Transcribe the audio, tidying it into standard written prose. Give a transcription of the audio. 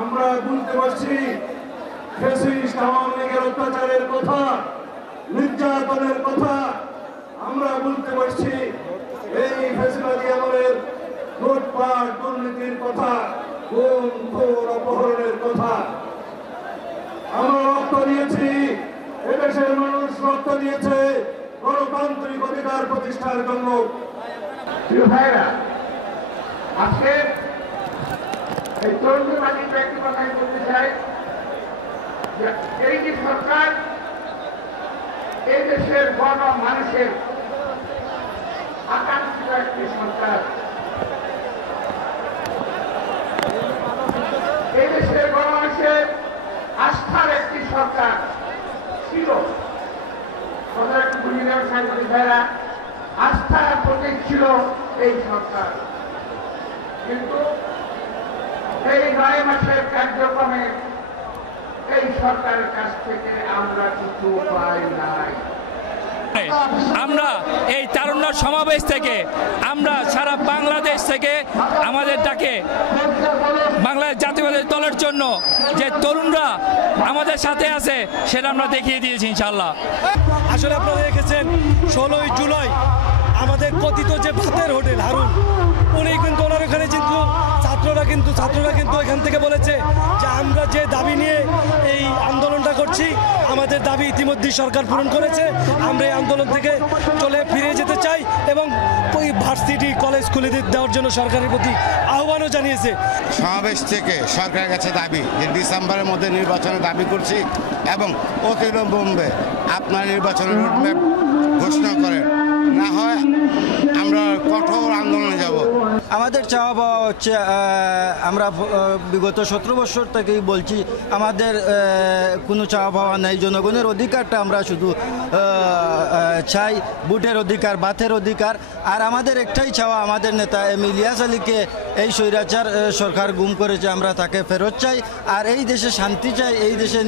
আমরা বুঝতে পারছি ফ্যাসিস্ট আওয়ামী লীগের অত্যাচারের কথা, নির্যাতনের কথা আমরা বুঝতে পারছি। এই ফ্যাসিবাদী আমলের লুটপাট দুর্নীতির কথা, গুম খুন অপহরণের কথা আমরা রক্ত দিয়েছি। এদেশের মানুষ রক্ত দিয়েছে গণতান্ত্রিক অধিকার প্রতিষ্ঠার জন্য। প্রিয় ভাইরা, আজকে এই তরুণদের মাঝে একটি কথাই বলতে চাই যে এই যে সরকার এই দেশের গণ মানুষের আকাঙ্ক্ষিত একটি সরকার, এই দেশের গণ মানুষের আস্থার একটি সরকার ছিল। একটু ভূমি ব্যবসায়ী ভাইরা, আস্থার প্রতীক ছিল এই সরকার, কিন্তু এই 9 মাসের কার্যক্রমে এই সরকারের কাছ থেকে আমরা কিছু পাই নাই। আমরা এই তারুণ্য সমাবেশ থেকে আমরা সারা বাংলাদেশ থেকে আমাদের ডাকে বাংলাদেশ জাতীয়তাবাদী দলের জন্য যে তরুণরা আমাদের সাথে আছে সেটা আমরা দেখিয়ে দিয়েছি ইনশাআল্লাহ। আসলে আপনারা দেখেছেন 16ই জুলাই আমাদের কথিত যে ভাতের হোটেল হারুন, উনি কিন্তু ওনার ওখানে ছাত্ররা কিন্তু এখান থেকে বলেছে যে আমরা যে দাবি নিয়ে এই আন্দোলনটা করছি, আমাদের দাবি ইতিমধ্যেই সরকার পূরণ করেছে। আমরা এই আন্দোলন থেকে ফিরে যেতে চাই এবং ওই ভার্সিটি কলেজ খুলে দেওয়ার জন্য সরকারের প্রতি আহ্বানও জানিয়েছে। সমাবেশ থেকে সরকারের কাছে দাবি যে ডিসেম্বরের মধ্যে নির্বাচনের দাবি করছি এবং অতিবিলম্বে আপনার নির্বাচনের রোডম্যাপ ঘোষণা করেন, না হয় আমরা কঠোর আন্দোলনে যাব। আমাদের চাওয়া পাওয়া হচ্ছে, আমরা বিগত 17 বছর থেকেই বলছি আমাদের কোনো চাওয়া পাওয়া নেই। জনগণের অধিকারটা আমরা শুধু চাই, ভোটের অধিকার, ভাতের অধিকার। আর আমাদের একটাই চাওয়া, আমাদের নেতা ইলিয়াস আলীকে এই স্বৈরাচার সরকার গুম করেছে, আমরা তাকে ফেরত চাই। আর এই দেশে শান্তি চাই, এই দেশে